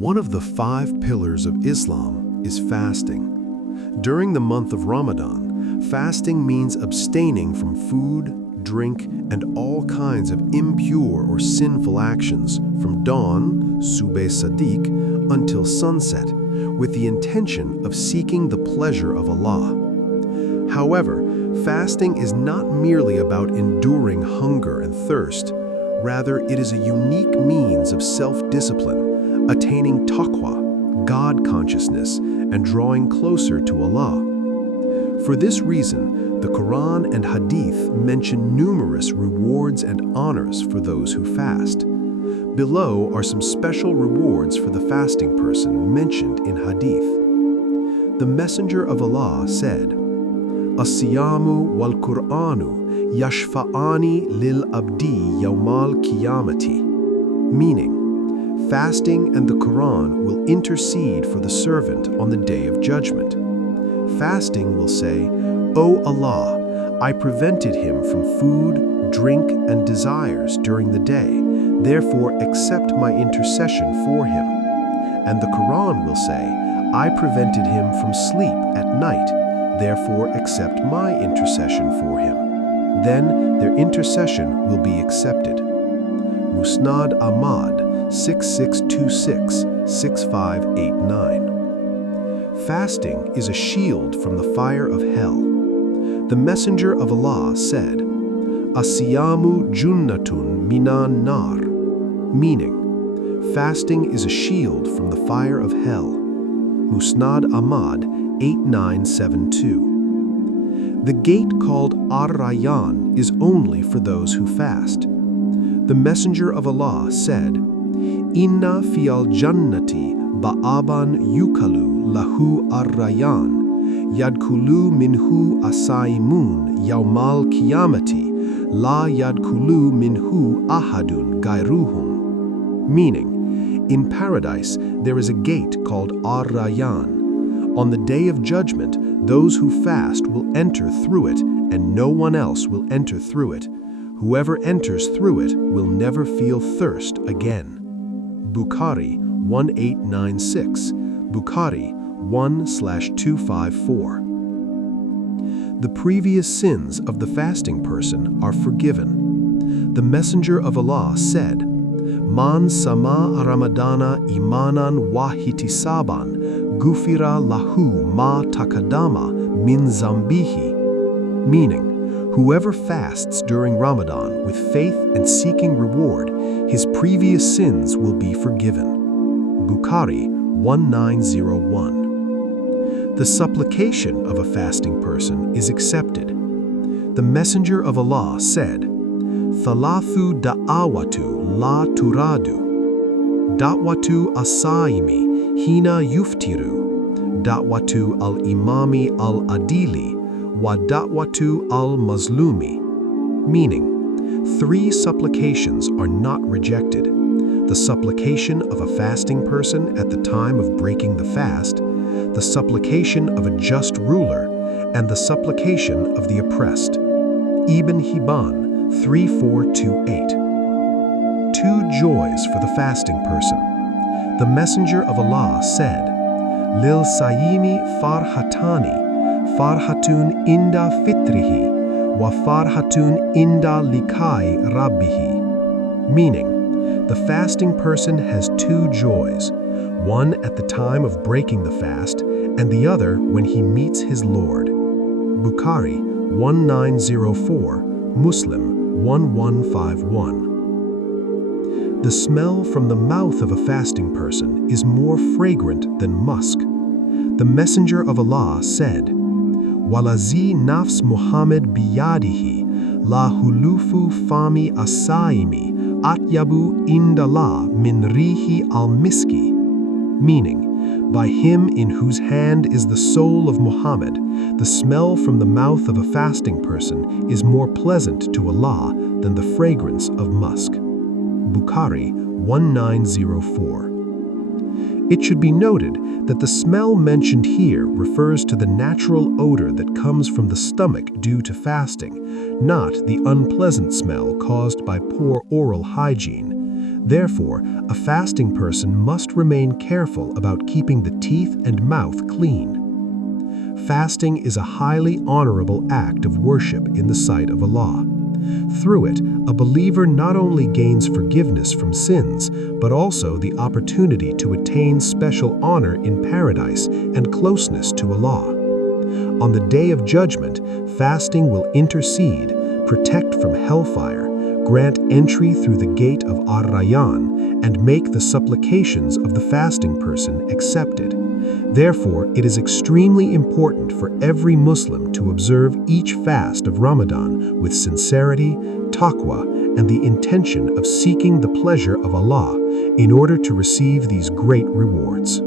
One of the 5 pillars of Islam is fasting. During the month of Ramadan, fasting means abstaining from food, drink, and all kinds of impure or sinful actions from dawn, Subh Sadiq, until sunset, with the intention of seeking the pleasure of Allah. However, fasting is not merely about enduring hunger and thirst. Rather, it is a unique means of self-discipline, attaining Taqwa, God consciousness, and drawing closer to Allah. For this reason, the Qur'an and Hadith mention numerous rewards and honors for those who fast. Below are some special rewards for the fasting person mentioned in Hadith. The Messenger of Allah said, "As-siyamu wal-Qur'anu yashfa'ani lil-abdi yawmal qiyamati," meaning, fasting and the Quran will intercede for the servant on the Day of Judgment. Fasting will say, "O Allah, I prevented him from food, drink, and desires during the day, therefore accept my intercession for him." And the Quran will say, "I prevented him from sleep at night, therefore accept my intercession for him." Then their intercession will be accepted. Musnad Ahmad 6626-6589. Fasting is a shield from the fire of hell. The Messenger of Allah said, "As-siyamu junnatun minan nar," meaning, fasting is a shield from the fire of hell. Musnad Ahmad 8972. The gate called Ar-Rayyan is only for those who fast. The Messenger of Allah said, "Inna fiyal jannati ba'aban yukalu lahu ar-Rayyan, yadkulu minhu asaimun yawmal qiyamati, la yadkulu minhu ahadun gairuhum." Meaning, in paradise there is a gate called Ar-Rayyan. On the Day of Judgment, those who fast will enter through it, and no one else will enter through it. Whoever enters through it will never feel thirst again. Bukhari 1896, Bukhari 1/254. The previous sins of the fasting person are forgiven. The Messenger of Allah said, "Man sama Ramadana imanan wa hitisaban, gufira lahu ma takadama min zambihi," meaning, whoever fasts during Ramadan with faith and seeking reward, his previous sins will be forgiven. Bukhari 1901. The supplication of a fasting person is accepted. The Messenger of Allah said, "Thalathu da'awatu la turadu. Da'watu as-saimi hina yuftiru, da'watu al-imami al-adili, wa da'watu al-mazlumi," meaning, 3 supplications are not rejected: the supplication of a fasting person at the time of breaking the fast, the supplication of a just ruler, and the supplication of the oppressed. Ibn Hibban 3428. 2 joys for the fasting person. The Messenger of Allah said, "Lil sayimi farhatani, farhatun inda fitrihi, wa farhatun inda likai rabbihi," meaning, the fasting person has 2 joys, one at the time of breaking the fast, and the other when he meets his Lord. Bukhari 1904, Muslim 1151. The smell from the mouth of a fasting person is more fragrant than musk. The Messenger of Allah said, "Walazi nafs Muhammad biyadihi, la hulufu fami asaimi, atyabu indallah min rihi al-miski," meaning, by him in whose hand is the soul of Muhammad, the smell from the mouth of a fasting person is more pleasant to Allah than the fragrance of musk. Bukhari 1904. It should be noted that the smell mentioned here refers to the natural odor that comes from the stomach due to fasting, not the unpleasant smell caused by poor oral hygiene. Therefore, a fasting person must remain careful about keeping the teeth and mouth clean. Fasting is a highly honorable act of worship in the sight of Allah. Through it, a believer not only gains forgiveness from sins, but also the opportunity to attain special honor in paradise and closeness to Allah. On the Day of Judgment, fasting will intercede, protect from hellfire, grant entry through the gate of Ar-Rayyan, and make the supplications of the fasting person accepted. Therefore, it is extremely important for every Muslim to observe each fast of Ramadan with sincerity, taqwa, and the intention of seeking the pleasure of Allah in order to receive these great rewards.